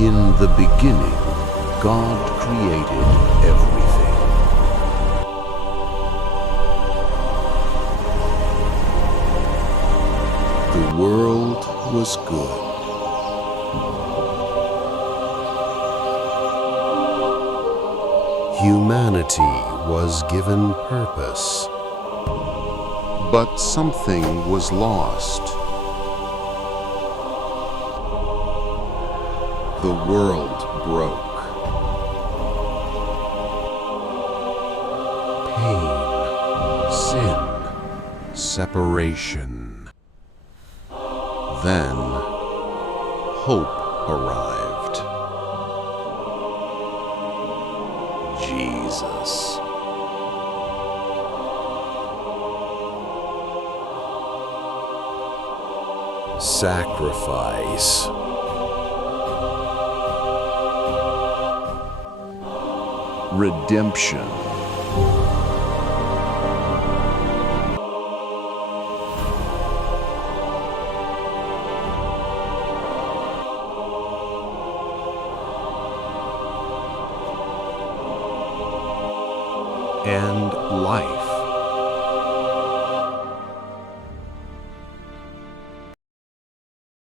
In the beginning, God created everything. The world was good. Humanity was given purpose. But something was lost. The world broke. Pain, sin, separation. Then, hope arrived. Jesus. Sacrifice. Redemption. And life.